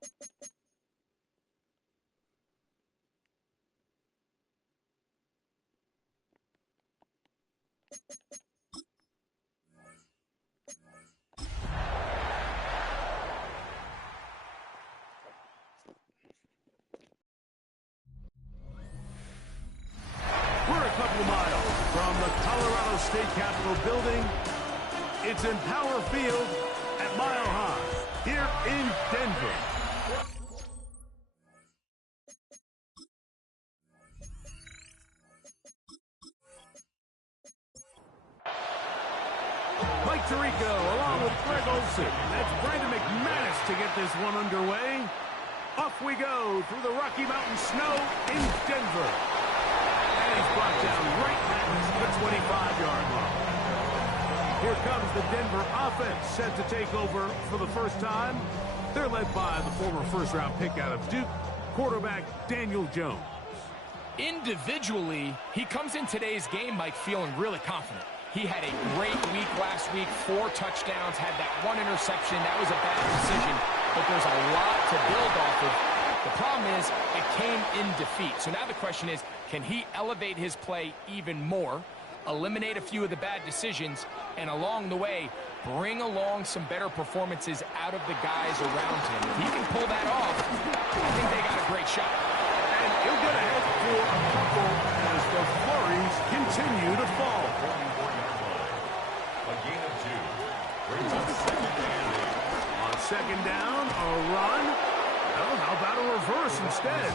We're a couple of miles from the Colorado State Capitol building. It's Empower Field at Mile High here in Denver. Mike Tirico along with Greg Olson. That's Brandon McManus to get this one underway. Off we go through the Rocky Mountain snow in Denver. And he's brought down right at the 25-yard line. Here comes the Denver offense set to take over for the first time. They're led by the former first-round pick out of Duke, quarterback Daniel Jones. Individually, he comes in today's game, Mike, feeling really confident. He had a great week last week, 4 touchdowns, had that 1 interception. That was a bad decision, but there's a lot to build off of. The problem is it came in defeat. So now the question is, can he elevate his play even more, eliminate a few of the bad decisions, and along the way, bring along some better performances out of the guys around him? If he can pull that off, I think they got a great shot. And he'll get ahead for a couple as the flurries continue to fall. A gain of 2. Brings up second down. On second down, a run. Well, how about a reverse instead?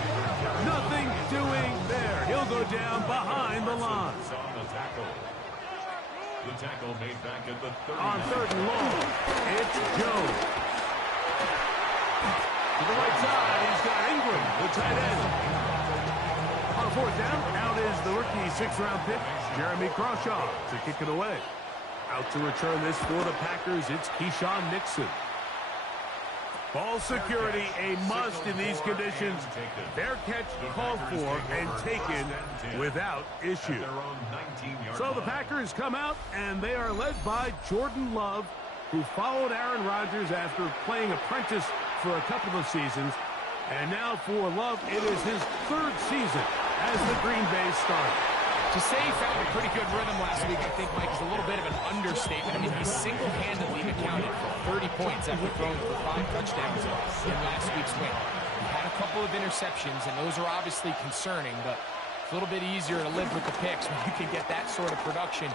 Nothing doing there. He'll go down behind the line. On the tackle. The tackle made back at the 30. On third and long, it's Jones. To the right side, he's got Ingram, the tight end. On fourth down, out is the rookie 6th-round pick, Jeremy Crawshaw, to kick it away. Out to return this for the Packers, it's Keyshawn Nixon. Ball security, a must in these conditions. Their catch called for and taken without issue. So the Packers come out, and they are led by Jordan Love, who followed Aaron Rodgers after playing apprentice for a couple of seasons. And now for Love, it is his 3rd season as the Green Bay starter. To say he found a pretty good rhythm last week, I think, Mike, is a little bit of an understatement. I mean, he single-handedly accounted for 30 points after throwing for 5 touchdowns in last week's win. He had a couple of interceptions, and those are obviously concerning, but it's a little bit easier to live with the picks when you can get that sort of production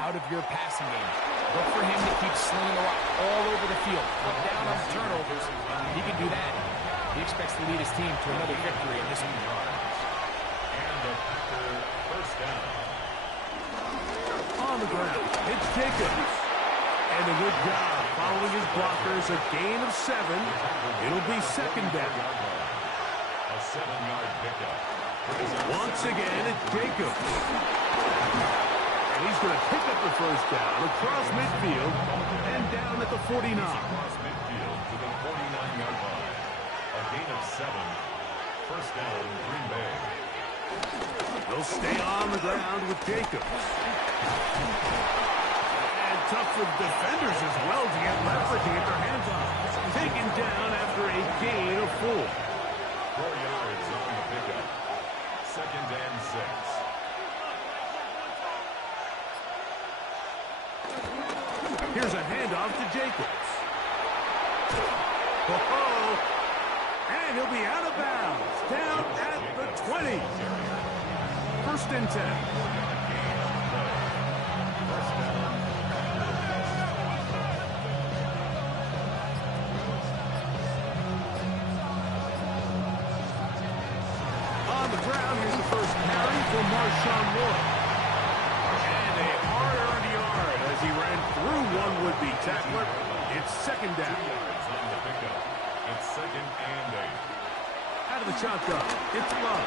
out of your passing game. Look for him to keep slinging the rock all over the field. Cut down on the turnovers. He can do that. He expects to lead his team to another victory in this one. And the Packer first down. On the ground, it's Jacobs. And a good job following his blockers, a gain of 7. It'll be second down. A 7-yard pickup. Once again, it's Jacobs. And he's going to pick up the first down across midfield and down at the 49. Across midfield to the 49-yard line. A gain of 7. First down, Green Bay. They'll stay on the ground with Jacobs. And tough for the defenders as well to get leverage to get their hands on. Taken down after a gain of 4. 4 yards on the pickup. Second and 6. Here's a handoff to Jacobs. Oh, and he'll be out of bounds. Down at the 20. First and 10. On the ground, here's the first carry for Marshawn Lloyd. And a hard-earned yard as he ran through one would-be tackler. It's second down. 2 yards on the pickup. It's second and 8. Out of the shotgun, it's Love.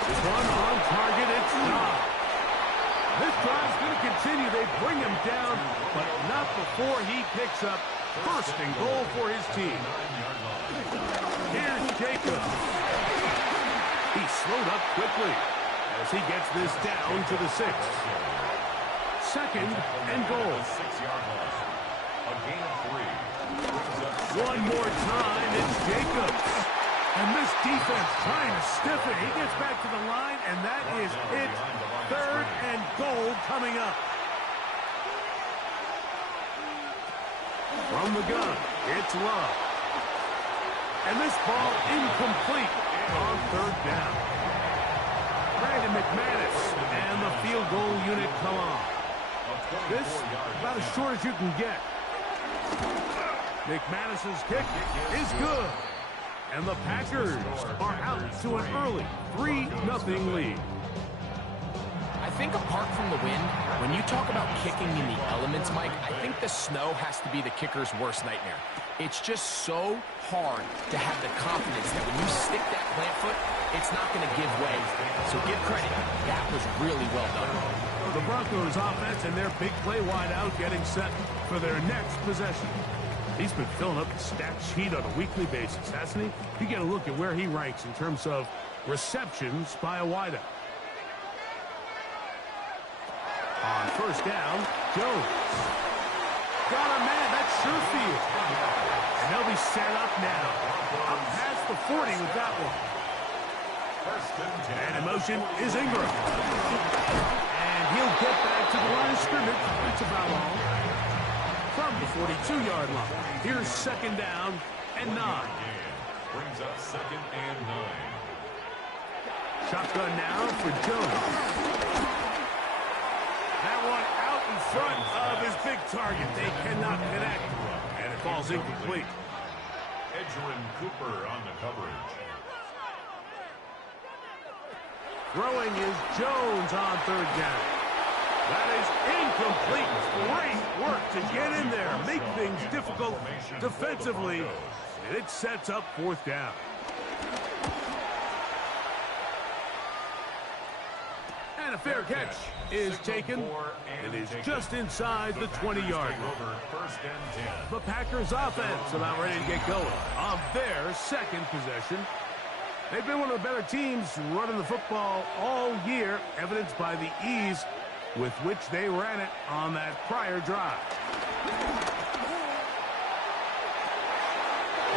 This one on target, it's not. This drive's going to continue. They bring him down, but not before he picks up first and goal for his team. Here's Jacobs. He slowed up quickly as he gets this down to the 6. Second and goal. 6-yard line. A gain of 3. One more time, it's Jacobs. This defense trying to stiff it. He gets back to the line, and that is it. 3rd and goal coming up. From the gun, it's Love. And this ball incomplete on 3rd down. Brandon McManus and the field goal unit come on. This about as short as you can get. McManus's kick is good. And the Packers are out to an early 3-0 lead. I think apart from the wind, when you talk about kicking in the elements, Mike, I think the snow has to be the kicker's worst nightmare. It's just so hard to have the confidence that when you stick that plant foot, it's not going to give way. So give credit. That was really well done. The Broncos offense and their big play wide out getting set for their next possession. He's been filling up the stat sheet on a weekly basis, hasn't he? You get a look at where he ranks in terms of receptions by a wideout. On 1st down, Jones. Got a man, that's Sherfield. And they'll be set up now. Up past the 40 with that one. And in motion is Ingram. And he'll get back to the line of scrimmage. That's about all. From the 42-yard line. Here's 2nd down and 9. Brings up 2nd and 9. Shotgun now for Jones. That one out in front of his big target. They cannot connect. And it falls incomplete. Edgerrin Cooper on the coverage. Throwing is Jones on 3rd down. That is incomplete. Great work to get in there. Make things difficult defensively. And it sets up 4th down. And a fair catch is taken. It is just inside the 20-yard line. The Packers offense about ready to get going on their 2nd possession. They've been one of the better teams running the football all year, evidenced by the ease with which they ran it on that prior drive.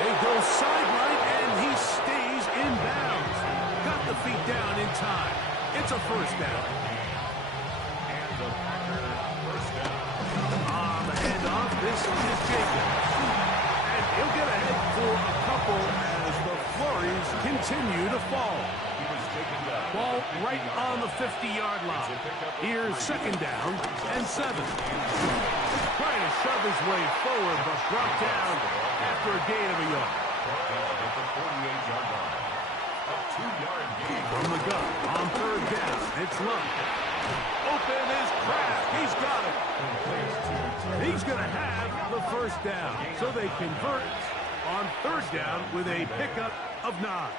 They go sideline, and he stays in bounds. Got the feet down in time. It's a 1st down. And the Packers 1st down. On the handoff, this is Jacobs. And he'll get ahead for a couple as the flurries continue to fall. He was taken down. Ball right on the 50-yard line. Here's 2nd down and 7. Trying to shove his way forward, but brought down after a gain of a yard. Brought down at the 48-yard line. A 2-yard gain. From the gun on 3rd down, it's Love. Open is Kraft. He's got it. He's going to have the 1st down. So they convert on 3rd down with a pickup of 9.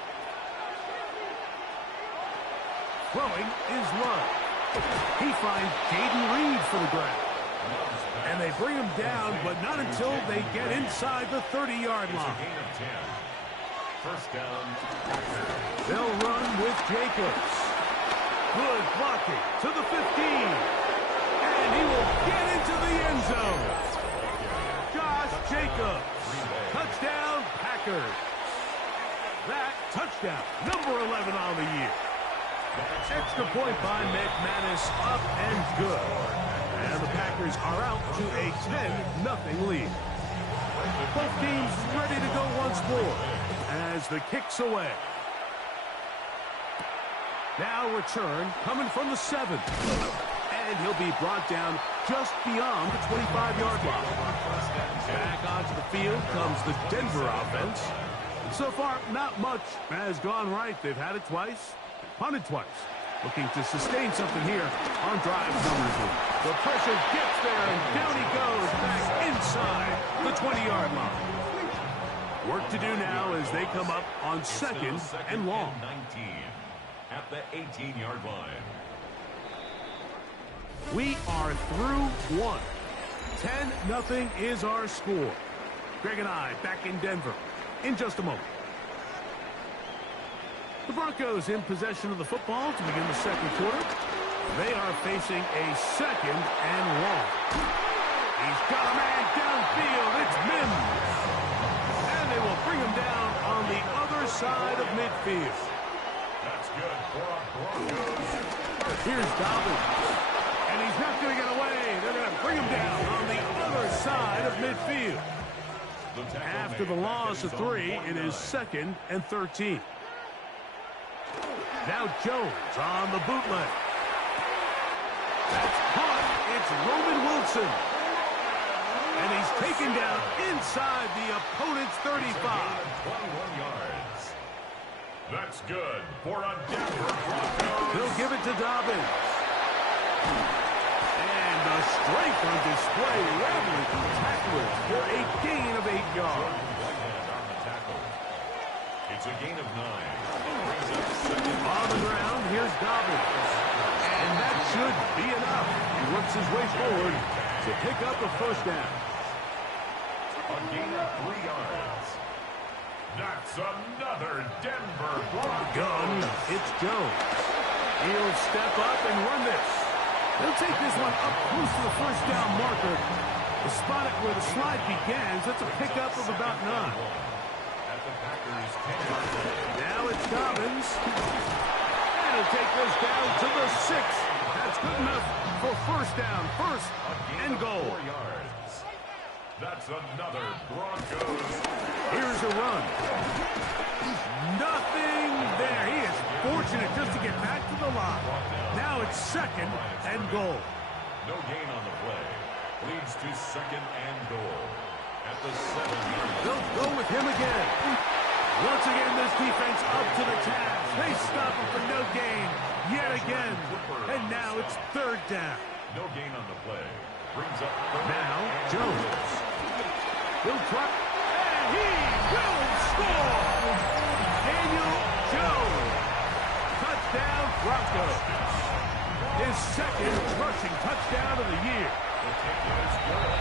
Throwing is Love. He finds Jaden Reed for the grab. And they bring him down, but not until they get inside the 30-yard line. Gain of 10. 1st down. They'll run with Jacobs. Good blocking to the 15. And he will get into the end zone. Josh Jacobs. Touchdown, Packers. That touchdown, number 11 on the year. Extra point by McManus, up and good. And the Packers are out to a 10-0 lead. Both teams ready to go once more as the kick's away. Now return coming from the 7. And he'll be brought down just beyond the 25-yard line. Back onto the field comes the Denver offense. So far, not much has gone right. They've had it twice, punted twice. Looking to sustain something here on drive number 2. The pressure gets there, and down he goes back inside the 20-yard line. Work to do now as they come up on 2nd and long. 19 at the 18-yard line. We are through 1. 10-0 is our score. Greg and I back in Denver in just a moment. The Broncos in possession of the football to begin the 2nd quarter. They are facing a 2nd and long. He's got a man downfield. It's Mims. And they will bring him down on the other side of Mims. midfield. That's good for a Broncos. Here's Dobbins. And he's not going to get away. They're going to bring him down on the other side of midfield. After the loss of 3, it is 2nd and 13. Now Jones on the bootleg. That's caught. It's Roman Wilson. And he's taken down inside the opponent's 35. 21 yards. That's good for a Denver Broncos. They'll give it to Dobbins. And the strength on display, rattling through tacklers for a gain of 8 yards. On the tackle. It's a gain of 9. On the ground, here's Dobbins. And that should be enough. He works his way forward to pick up a first down. A gain of 3 yards. That's another Denver Broncos. Gun, it's Jones. He'll step up and run this. They'll take this one up close to the first down marker. The spot it where the slide begins. That's a pickup of about 9. At the Packers 10-yard line. Now it's Dobbins. And he'll take this down to the 6. That's good enough for first down. First and goal. 4 yards. That's another Broncos. Here's a run. Nothing there. He is fortunate just to get back to the line. Now it's 2nd and goal. No gain on the play. Leads to 2nd and goal. At the 7-yard line. They'll go with him again. Once again, this defense up to the task. They stop him for no gain yet again. And now it's 3rd down. No gain on the play. Brings up Now, Jones. He'll drop. And he will score! Daniel Jones. Touchdown, Broncos. His 2nd rushing touchdown of the year. the kick is good.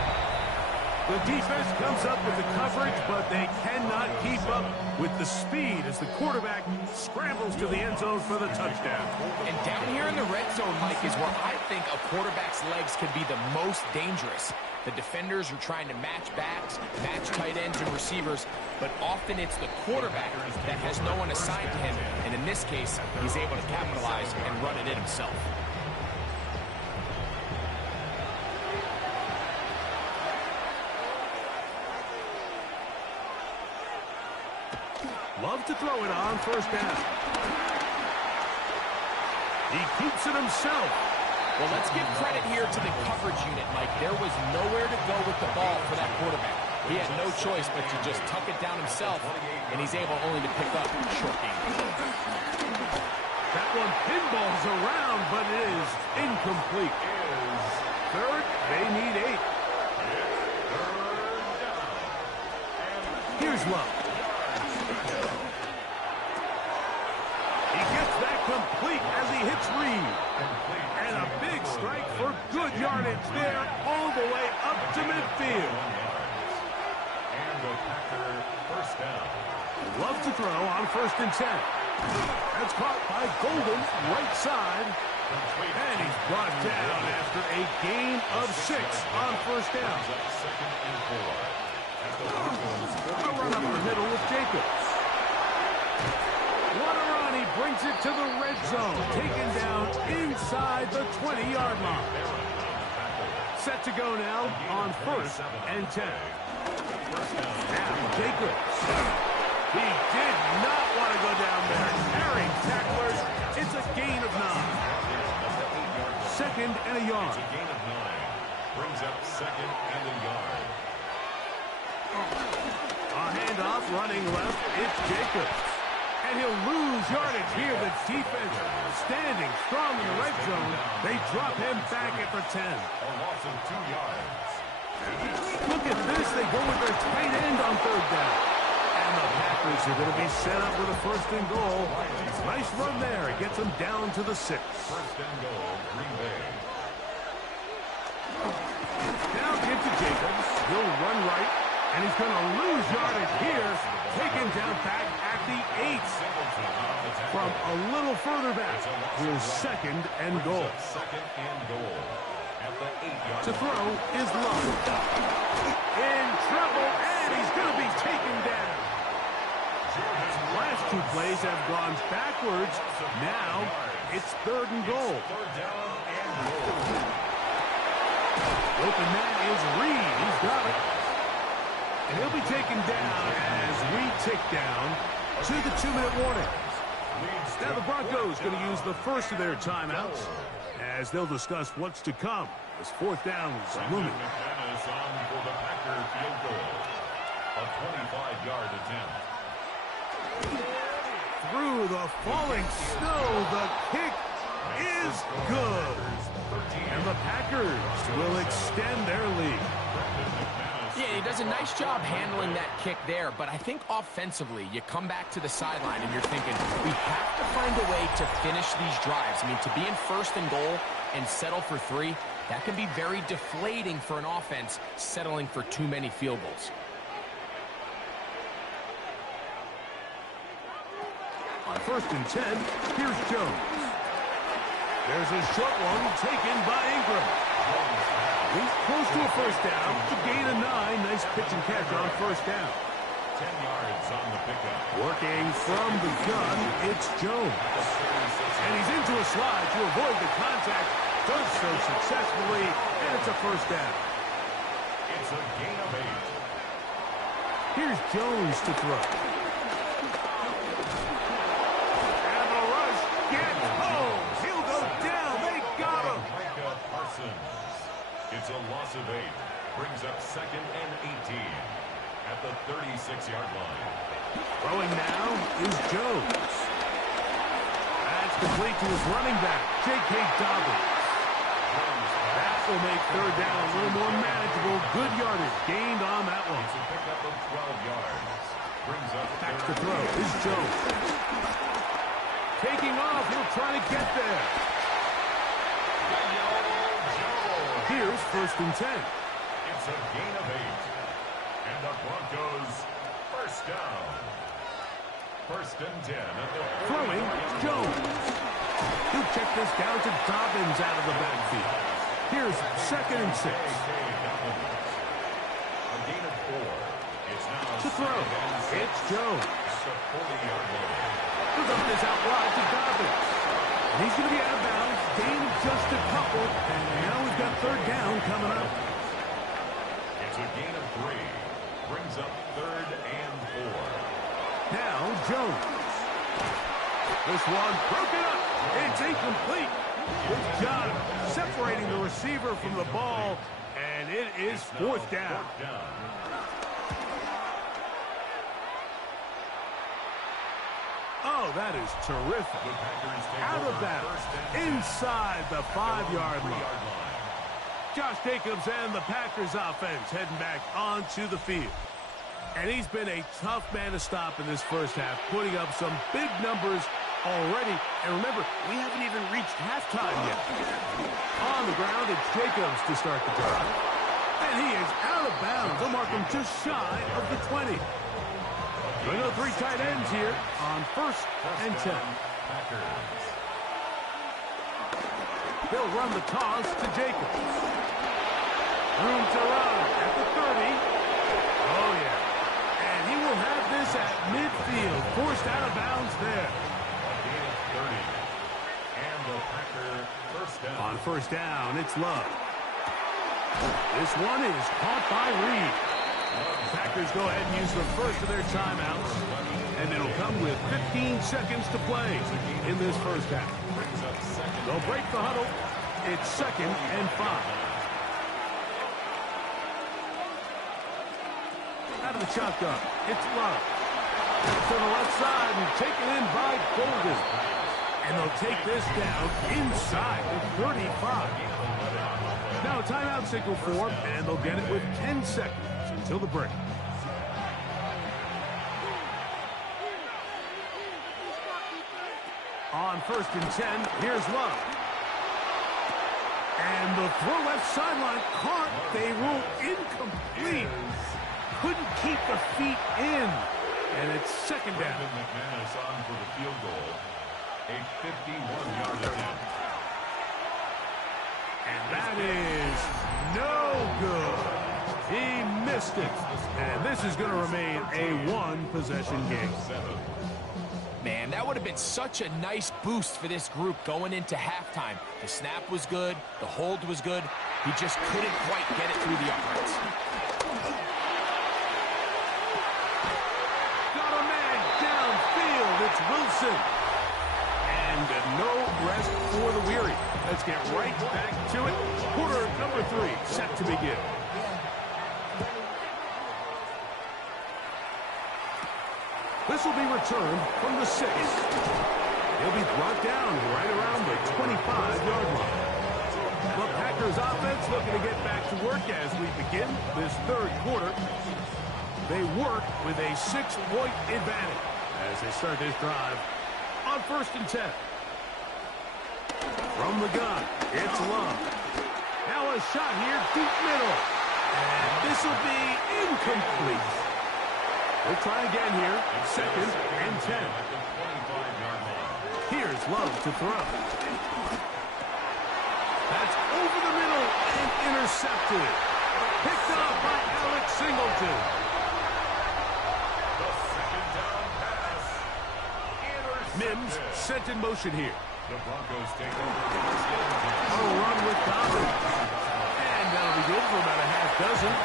The defense comes up with the coverage, but they cannot keep up with the speed as the quarterback scrambles to the end zone for the touchdown. And down here in the red zone, Mike, is where I think a quarterback's legs can be the most dangerous. The defenders are trying to match backs, match tight ends and receivers, but often it's the quarterback that has no one assigned to him, and in this case, he's able to capitalize and run it in himself. Love to throw it on first down. He keeps it himself. Well, let's give credit here to the coverage unit, Mike. There was nowhere to go with the ball for that quarterback. He had no choice but to just tuck it down himself, and he's able only to pick up a short gain. That one pinballs around, but it is incomplete. 3rd, they need 8. Here's Love. He gets that complete as he hits Reed. And a big strike for good yardage there all the way up to midfield. And the Packer first down. Love to throw on 1st and 10. That's caught by Golden, right side. And he's brought down after a gain of 6 on 1st down. Second and 4. At the Broncos A run up the middle with Jacobs. What a run. He brings it to the red zone. Taken down inside the 20-yard line. Set to go now on 1st and 10. Now Jacobs. He did not want to go down there. Carrying tacklers. It's a gain of 9. 2nd and a yard. It's a gain of 9. Brings up 2nd and a yard. A handoff running left. It's Jacobs. And he'll lose yardage here. The defense standing strong in the red zone. They drop him back at the 10. A loss of 2 yards. Look at this. They go with their tight end on 3rd down. And the Packers are going to be set up with a 1st and goal. Nice run there. It gets them down to the 6. First and goal, Green Bay. Now get to Jacobs. He'll run right. And he's going to lose yardage here. Taken down back at the 8. From a little further back. Here's 2nd and goal. Second and goal. At the 8-yard To throw is Love. In trouble, and he's going to be taken down. Last two plays have gone backwards. Now it's 3rd and goal. Open man is Reed. He's got it. And he'll be taken down as we tick down to the 2-minute warning. Now the Broncos going to use the first of their timeouts as they'll discuss what's to come as 4th down is looming. McManus on for the Packer field goal. A 25-yard attempt. Through the falling snow, the kick is good. And the Packers will extend their lead. Yeah, he does a nice job handling that kick there, but I think offensively, you come back to the sideline and you're thinking, we have to find a way to finish these drives. I mean, to be in 1st and goal and settle for 3, that can be very deflating for an offense settling for too many field goals. On 1st and 10, here's Jones. There's a short one taken by Ingram. He's close to a 1st down. A gain of 9. Nice pitch and catch on 1st down. 10 yards on the pickup. Working from the gun, it's Jones. And he's into a slide to avoid the contact. Does so successfully, and it's a 1st down. It's a gain of 8. Here's Jones to throw. And the rush gets home. He'll go down. They got him. Micah Parsons. It's a loss of 8. Brings up 2nd and 18 at the 36-yard line. Throwing now is Jones. That's complete to his running back, J.K. Dobbins. That will make 3rd down a little more manageable. Good yardage gained on that one. It's a pickup of 12 yards. Brings up Back to throw is Jones. Taking off, he'll try to get there. Here's 1st and 10. It's a gain of 8. And the Broncos 1st down. 1st and 10 at the Throwing, Jones. He'll check this down to Dobbins out of the backfield. Here's 2nd and 6. A gain of 4. It's now To throw, it's Jones. at the 40-yard line. He'll dump this out wide to Dobbins. And he's going to be out of bounds. Gain of just a couple. And now we've got 3rd down coming up. It's a gain of 3. Brings up 3rd and 4. Now Jones. This one broken up. It's incomplete. Good job separating the receiver from the ball. And it is 4th down. Oh, that is terrific. Out of bounds, inside the 5-yard line. Josh Jacobs and the Packers offense heading back onto the field. And he's been a tough man to stop in this 1st half, putting up some big numbers already. And remember, we haven't even reached halftime yet. On the ground, it's Jacobs to start the drive. And he is out of bounds. They'll mark him just shy of the 20. We know 3 tight ends here on 1st and 10. They'll run the toss to Jacobs. Room to run at the 30. Oh, yeah. And he will have this at midfield. Forced out of bounds there. And the Packer 1st down. On 1st down, it's Love. This one is caught by Reed. Packers go ahead and use the first of their timeouts. And it'll come with 15 seconds to play in this 1st half. They'll break the huddle. It's 2nd and 5. Out of the shotgun, it's Love. To the left side and taken in by Golden. And they'll take this down inside the 35. Now a timeout signal for them, and they'll get it with 10 seconds until the break. On 1st and 10, here's Love. And the throw left sideline caught. They rule incomplete. Couldn't keep the feet in. And it's 2nd down. McManus on for the field goal. A 51-yard attempt. And that is no good. He missed it. And this is going to remain a 1-possession game. would have been such a nice boost for this group going into halftime. The snap was good. The hold was good. He just couldn't quite get it through the uprights. Got a man downfield. It's Wilson. And no rest for the weary. Let's get right back to it. Quarter number 3 set to begin. This will be returned from the 6. He'll be brought down right around the 25-yard line. The Packers offense looking to get back to work as we begin this third quarter. They work with a 6-point advantage as they start this drive on 1st and 10. From the gun, it's Love. Now a shot here, deep middle. And this will be incomplete. We'll try again here, 2nd and 10. Here's Love to throw. That's over the middle and intercepted. Picked up by Alex Singleton. The second down pass. Mims sent in motion here. The Broncos take over. A run with Dobbins. And that'll be good for about a half dozen.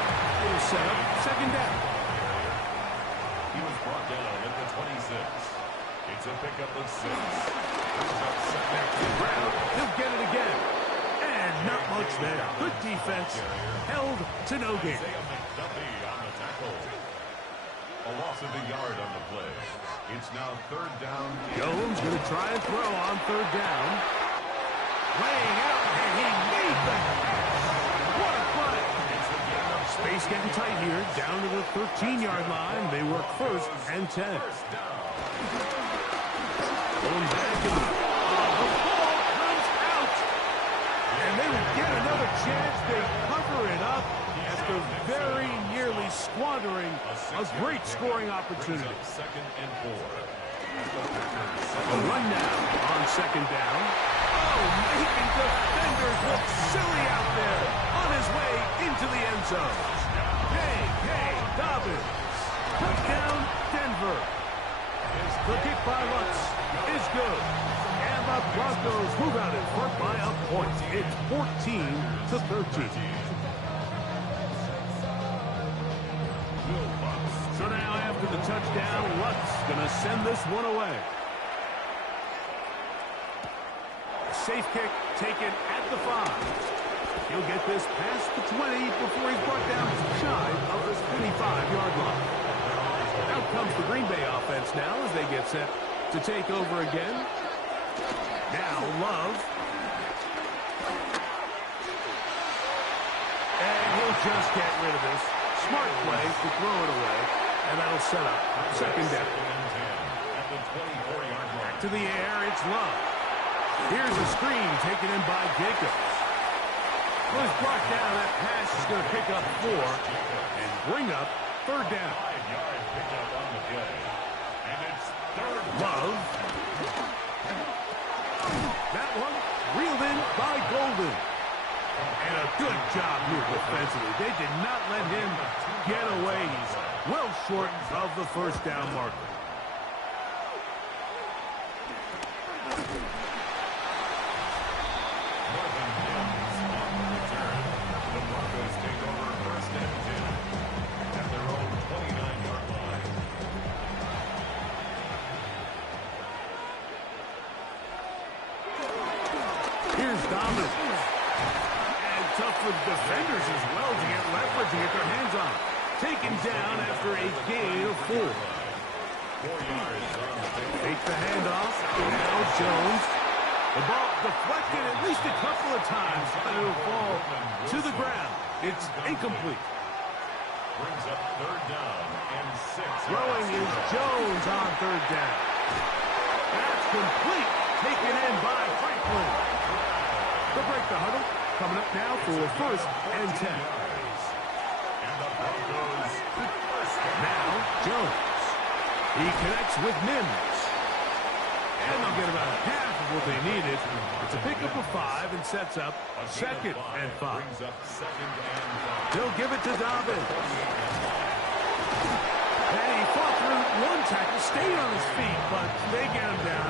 It'll set up 2nd down. He was brought down at the 26. It's a pickup of 6. Back to the ground. He'll get it again. And not much there. Good defense. Held to no gain. Isaiah McDuffie on the tackle. A loss of a yard on the play. It's now 3rd down. Jones going to try and throw on 3rd down. Laying out, and he made the catch. What a play. Space getting tight here. Down to the 13-yard line. They work 1st and 10. Going back and the ball comes out. And they would get another chance. They cover it up after very nearly squandering a great scoring opportunity. 2nd and 4. A run now on 2nd down. Oh, making defenders look silly out there on his way into the end zone. Hey, Dobbins. Touchdown, Denver. The kick by Lutz is good. And the Broncos move out in front by a point. It's 14-13. So now after the touchdown, Lutz going to send this one away. A safe kick taken at the 5. He'll get this past the 20 before he's brought down shy of the 25-yard line. Out comes the Green Bay offense now as they get set to take over again. Now Love. And he'll just get rid of this. Smart play to throw it away. And that'll set up 2nd down. Back to the air, it's Love. Here's a screen taken in by Jacobs. Was brought down. That pass is going to pick up 4 and bring up 3rd down. 5-yard pickup on the play. And it's 3rd Love. That one reeled in by Golden. And a good job here defensively. They did not let him get away. He's well short of the 1st down marker. The Broncos take over 1st and 10 at their own 29-yard line. Here's Dobbins. And tough for the defenders as well to get leverage and get their hands on it. Taken down after a gain of 4. 4 yards on the take. Take the handoff. Now Jones. The ball deflected at least a couple of times, but it'll fall to the ground. It's incomplete. Brings up 3rd down and 6. Throwing is Jones on 3rd down. That's complete. Taken in by Franklin. They'll break the huddle. Coming up now for 1st and 10. And the Broncos with 1st and Now Jones. He connects with Mims. And they'll get about half of what they needed. It's a pickup of 5 and sets up 2nd and 5. Brings up 2nd and 5. They'll give it to Dobbins. And he fought through one tackle, stayed on his feet, but they get him down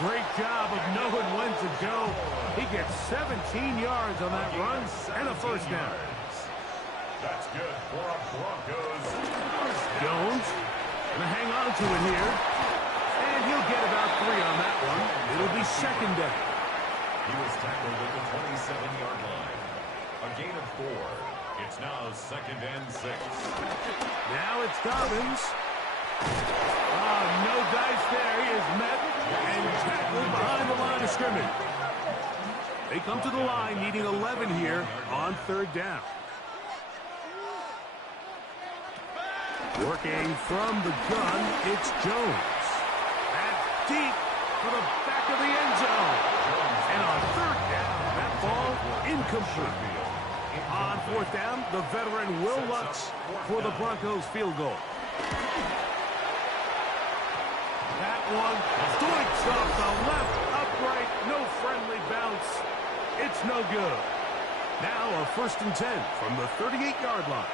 great job of knowing when to go. He gets 17 yards on that run and a first down. That's good for a Broncos. Jones going to hang on to it here. And he'll get about 3 on that one. It'll be second down. He was tackled at the 27-yard line. A gain of 4. It's now second and 6. Now it's Dobbins. No dice there. He is met and tackled behind the line of scrimmage. They come to the line needing 11 here on third down. Working from the gun, it's Jones. That's deep for the back of the end zone. And on third down, that ball incomplete. On fourth down, the veteran Will Lutz for the Broncos field goal. That one doinks off the left upright, no friendly bounce. It's no good. Now a 1st and 10 from the 38-yard line.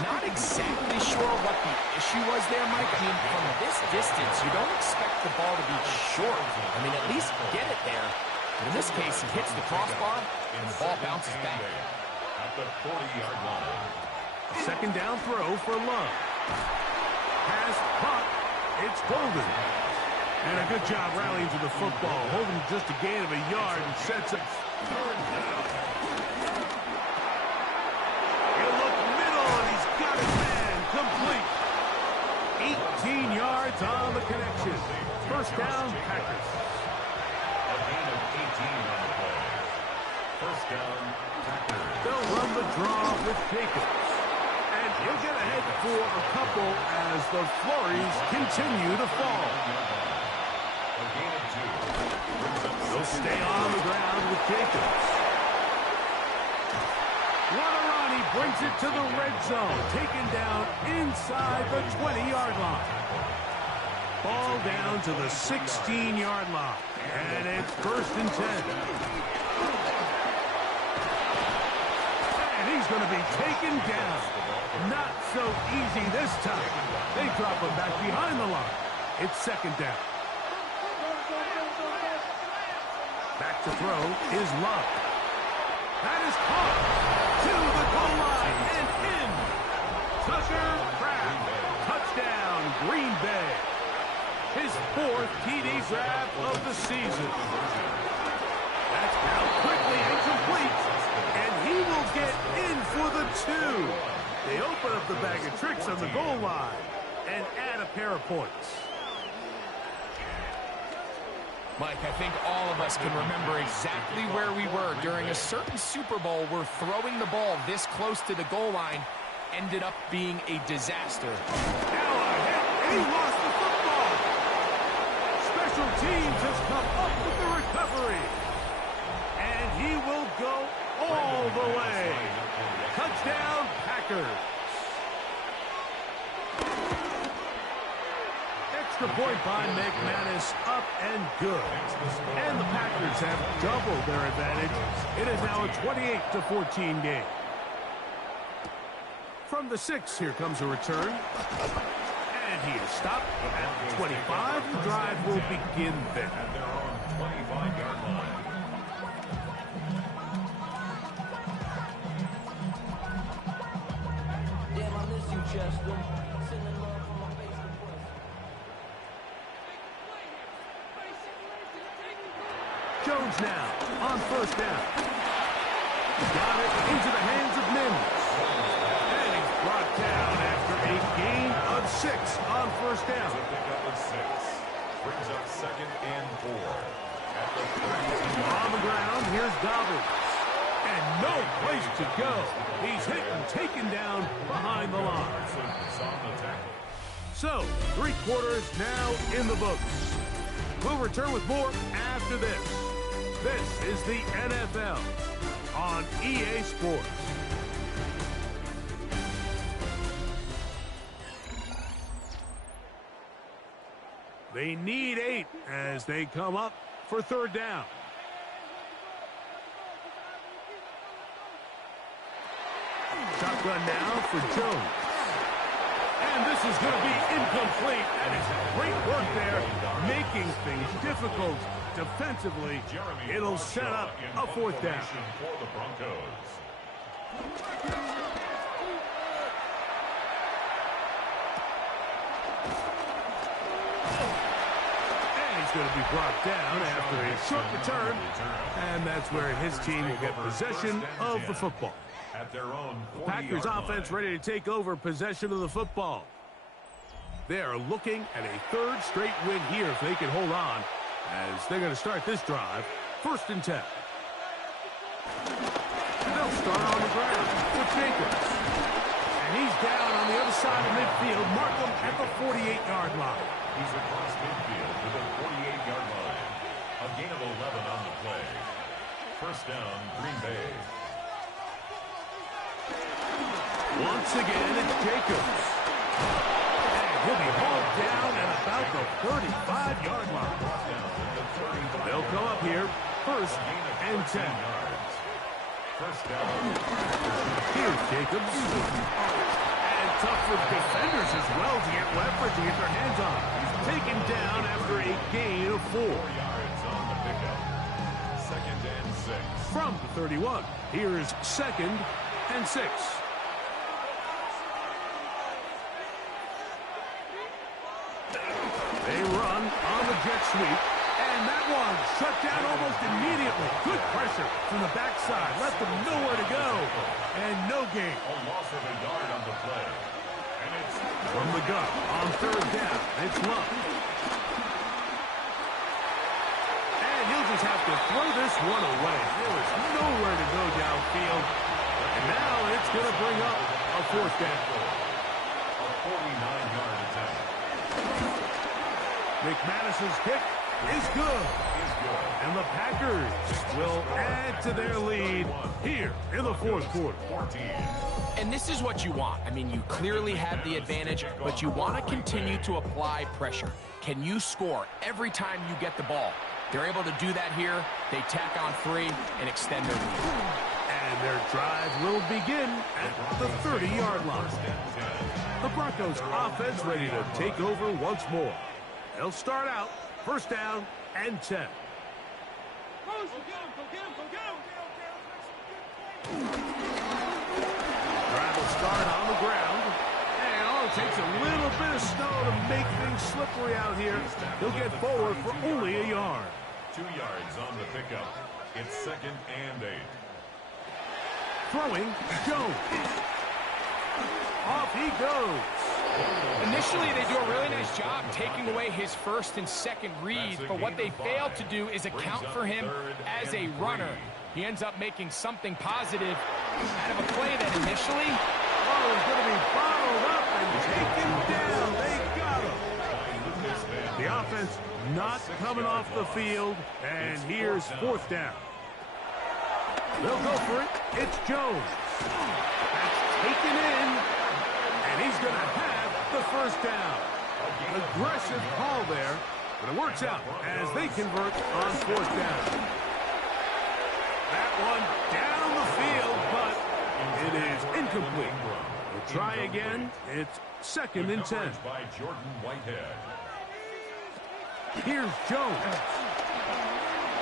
Not exactly sure what the issue was there, Mike. I mean, from this distance, you don't expect the ball to be short. I mean, at least get it there. But in this case, he hits the crossbar, and the ball bounces back. At the 40-yard line. Second down throw for Love. Pass, punt. It's Golden. And a good job rallying to the football. Holding just a gain of a yard and sets it. Third down. He'll look middle, and he's got his man complete. 18 yards on the connection. First down, Packers. A gain of 18 on the play. First down, Packers. They'll run the draw with Jacobs. And he'll get ahead for a couple as the flurries continue to fall. A gain of 2. They'll stay on the ground with Jacobs. What a run. He brings it to the red zone. Taken down inside the 20-yard line. Ball down to the 16-yard line. And it's 1st and 10. And he's going to be taken down. Not so easy this time. They drop him back behind the line. It's second down. Back to throw is Love. That is caught to the goal line and in. Tucker Kraft. Touchdown, Green Bay. His 4th TD grab of the season. That's out quickly and complete. And he will get in for the 2. They open up the bag of tricks on the goal line and add a pair of points. Mike, I think all of us can remember exactly where we were during a certain Super Bowl where throwing the ball this close to the goal line ended up being a disaster. Now a hit, and he lost the football. Special teams has come up with the recovery. And he will go all the way. Touchdown, Packers. Extra point by McManus, up and good. And the Packers have doubled their advantage. It is now a 28-14 game. From the 6, here comes a return. And he is stopped at 25. The drive will begin there. At their own 25-yard line. Damn, I miss you, Chester. Sending love from my Facebook friends. Jones now on first down. Got it into the hands of Mims. And he's brought down after a gain of 6 on first down. A pickup of 6. Brings up second and 4. At the 30. On the ground, here's Dobbins. And no place to go. He's hit and taken down behind the line. So, 3 quarters now in the books. We'll return with more after this. This is the NFL on EA Sports. They need 8 as they come up for third down. Shotgun now for Jones. And this is going to be incomplete. That is great work there, making making things difficult defensively. It'll set up a fourth down. For the Broncos. He's going to be brought down after a short return, and that's where his team will get possession of the football. At their own Packers offense ready to take over possession of the football. They're looking at a third straight win here if they can hold on, as they're going to start this drive 1st and 10. And they'll start on the ground with Jacobs. And he's down on the other side of midfield. Mark him at the 48-yard line. He's across midfield to the 48-yard line. A gain of 11 on the play. 1st down, Green Bay. Once again, it's Jacobs. And he'll be hauled down at about the 35-yard line. They'll come up here 1st and 10. 1st down. Here's Jacobs. And tough with defenders as well to get leverage to get their hands on. He's taken down after a gain of 4. 4 yards on the pickup. 2nd and 6. From the 31, here is 2nd and 6. They run on the jet sweep, and that one shut down almost immediately. Good pressure from the backside, left them nowhere to go, and no gain. A loss of a yard on the play. And it's From the gun on 3rd down, it's Love. And he'll just have to throw this one away. There is nowhere to go downfield, and now it's going to bring up a 4th down. a 49-yard attempt. McManus's kick is good. And the Packers will add to their lead here in the 4th quarter. 14. And this is what you want. I mean, you clearly have the advantage, but you want to continue to apply pressure. Can you score every time you get the ball? They're able to do that here. They tack on 3 and extend their lead. And their drive will begin at the 30-yard line. The Broncos offense ready to take over once more. They'll start out 1st down and 10. Drive will start on the ground. And all it takes a little bit of snow to make things slippery out here. He'll get forward for only a yard. 2 yards on the pickup. It's 2nd and 8. Throwing, Jones. Off he goes. Initially, they do a really nice job taking away his 1st and 2nd reads, but what they failed to do is account for him as a runner. He ends up making something positive out of a play that initially... Oh, he's going to be bottled up and taken down. They got him. The offense not coming off the field, and here's 4th down. They'll go for it. It's Jones. That's taken in, and he's going to have the 1st down. Aggressive call there, but it works out as they convert on 4th down. That one down the field, but it is incomplete. We'll try again. It's 2nd and 10. By Jordan Whitehead. Here's Jones.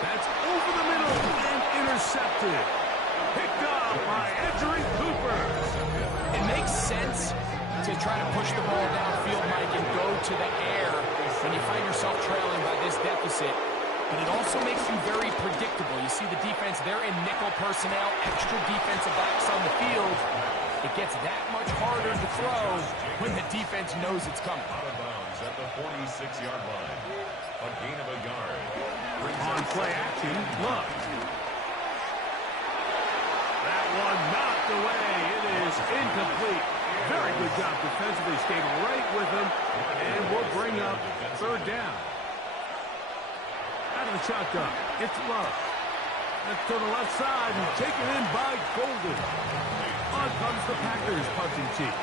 That's over the middle and intercepted. Picked up by Edgerrin Cooper. It makes sense to try to push the ball downfield, Mike, and go to the air when you find yourself trailing by this deficit. But it also makes you very predictable. You see the defense, they're in nickel personnel, extra defensive backs on the field. It gets that much harder to throw when the defense knows it's coming. Out of bounds at the 46-yard line. A gain of a yard. On play action, Love. That one knocked away. It is incomplete. Very good job defensively, stayed right with him, and will bring up 3rd down. Out of the shotgun, it's Love. That's to the left side and taken in by Golden. On comes the Packers punting team,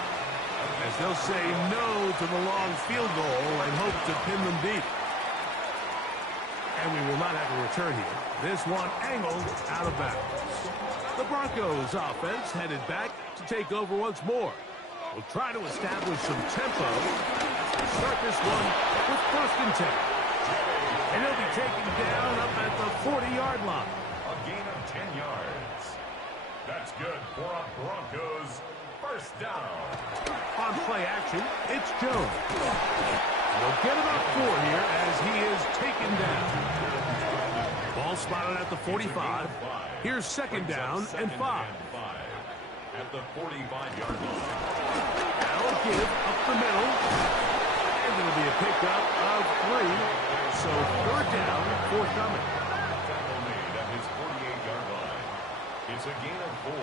as they'll say no to the long field goal and hope to pin them deep. And we will not have a return here. This one angled out of bounds. The Broncos offense headed back to take over once more. We'll try to establish some tempo. Start this one with 1st and 10. And he'll be taken down up at the 40-yard line. A gain of 10 yards. That's good for a Broncos first down. On play action, it's Jones. They'll get about 4 here as he is taken down. Ball spotted at the 45. Here's second down and 5. At the 45-yard line. Now a give up the middle. And it'll be a pickup of 3. So third down, forthcoming. Tackle made at his 48-yard line. It's a gain of 4.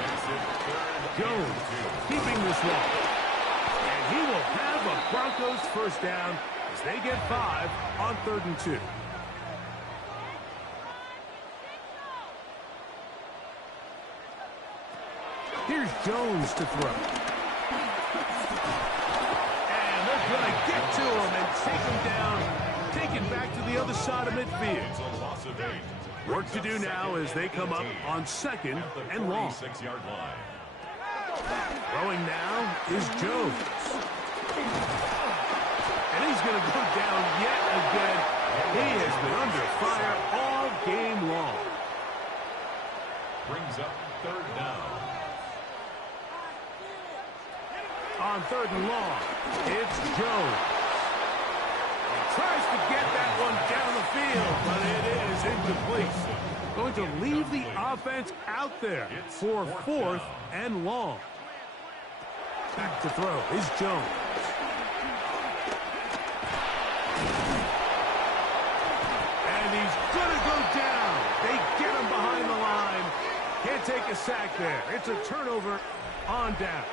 Makes it third Jones keeping this one. And he will have a Broncos first down as they get 5 on 3rd and 2. Here's Jones to throw. And they're going to get to him and take him down, take it back to the other side of midfield. It's a loss of 8. Work to do now as they come up on 2nd and long. 46-yard line. Throwing now is Jones. And he's going to go down yet again. He has been under fire all game long. Brings up 3rd down. On 3rd and long, it's Jones. He tries to get that one down the field, but it is incomplete. Going to leave the offense out there for 4th and long. Back to throw is Jones. And he's going to go down. They get him behind the line. Can't take a sack there. It's a turnover on down.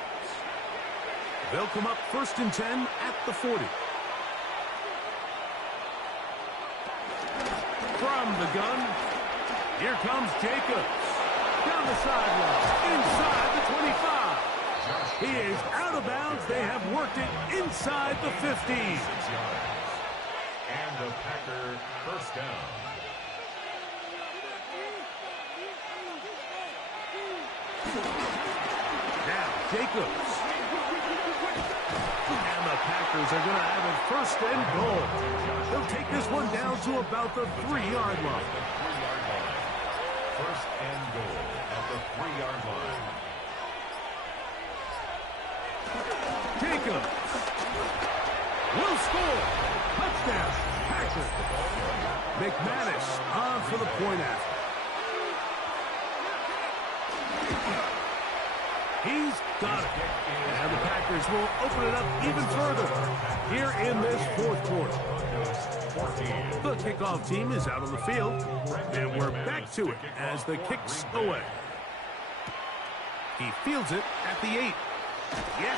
They'll come up 1st and 10 at the 40. From the gun, here comes Jacobs. Down the sideline, inside the 25. He is out of bounds. They have worked it inside the 15. 6 yards. And the Packer first down. Now Jacobs. And the Packers are going to have it 1st and goal. They'll take this one down to about the 3-yard line. 3-yard line. 1st and goal at the 3-yard line. Jacobs will score. Touchdown, Packers. McManus on for the point after. He's got it. And the Packers will open it up even further here in this 4th quarter. The kickoff team is out on the field, and we're back to it as the kick's away. He fields it at the 8. Yeah.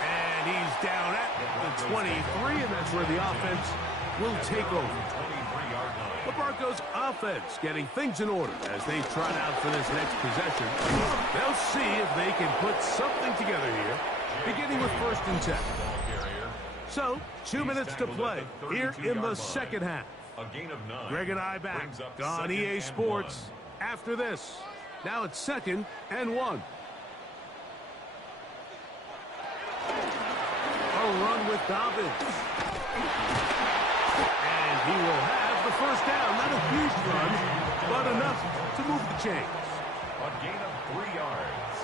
And he's down at the 23, and that's where the offense will take over. The Broncos offense getting things in order as they trot out for this next possession. They'll see if they can put something together here, beginning with 1st and 10. So, 2 minutes to play here in the 2nd half. Greg and I back on EA Sports after this. Now it's 2nd and 1. A run with Dobbins. And he will have the first down. Not a huge run, but enough to move the chains. A gain of 3 yards.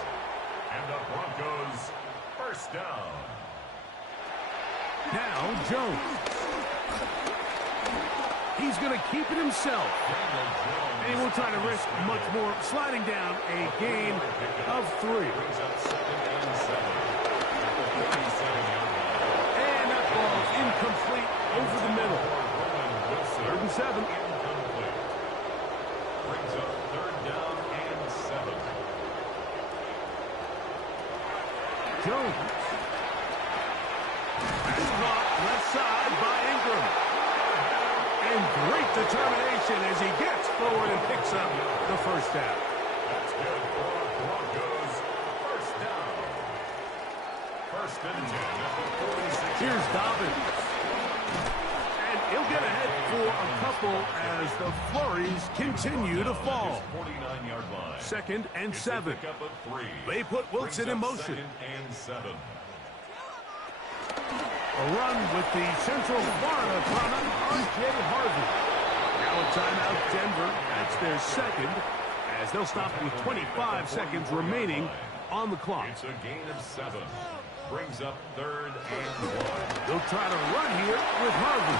And the Broncos first down. Now Jones. He's going to keep it himself. And he won't try to risk much more. Sliding down a gain of 3. And that ball incomplete over the middle. 3rd and 7. Brings up 3rd down and 7. Jones. That's caught left side by Ingram. And great determination as he gets forward and picks up the first down. That's good for Broncos. First down. 1st and 10 at the 46. Here's Dobbins. And he'll get ahead for a couple as the flurries continue to fall. 49-yard line. 2nd and 7. Pickup of 3. They put Wilson in motion. 2nd and 7. A run with the Central Florida product, R.J. a second as they'll stop with 25 seconds remaining on the clock. It's a gain of 7. Brings up 3rd and 1. They'll try to run here with Harvey.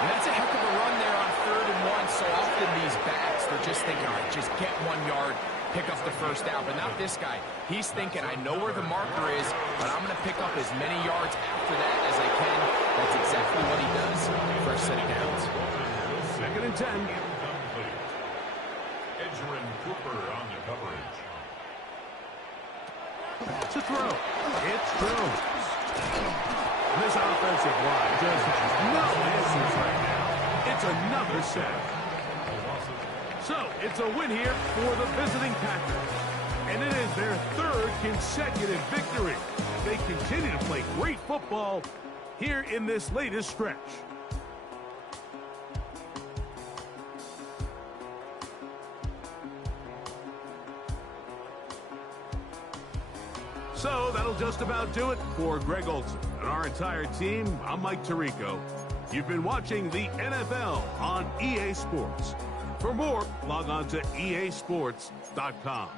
And that's a heck of a run there on 3rd and 1. So often these backs, they're just thinking, all right, just get 1 yard, pick up the first down. But not this guy. He's thinking, I know where the marker is, but I'm going to pick up as many yards after that as I can. That's exactly what he does. First set of downs. 2nd and 10. Incomplete. Edgerrin Cooper on the coverage. To throw. It's Jones. This offensive line just has no answers right now. It's another sack. So, it's a win here for the visiting Packers. And it is their 3rd consecutive victory. They continue to play great football here in this latest stretch. So that'll just about do it for Greg Olsen and our entire team. I'm Mike Tirico. You've been watching the NFL on EA Sports. For more, log on to easports.com.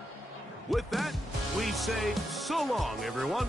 With that, we say so long, everyone.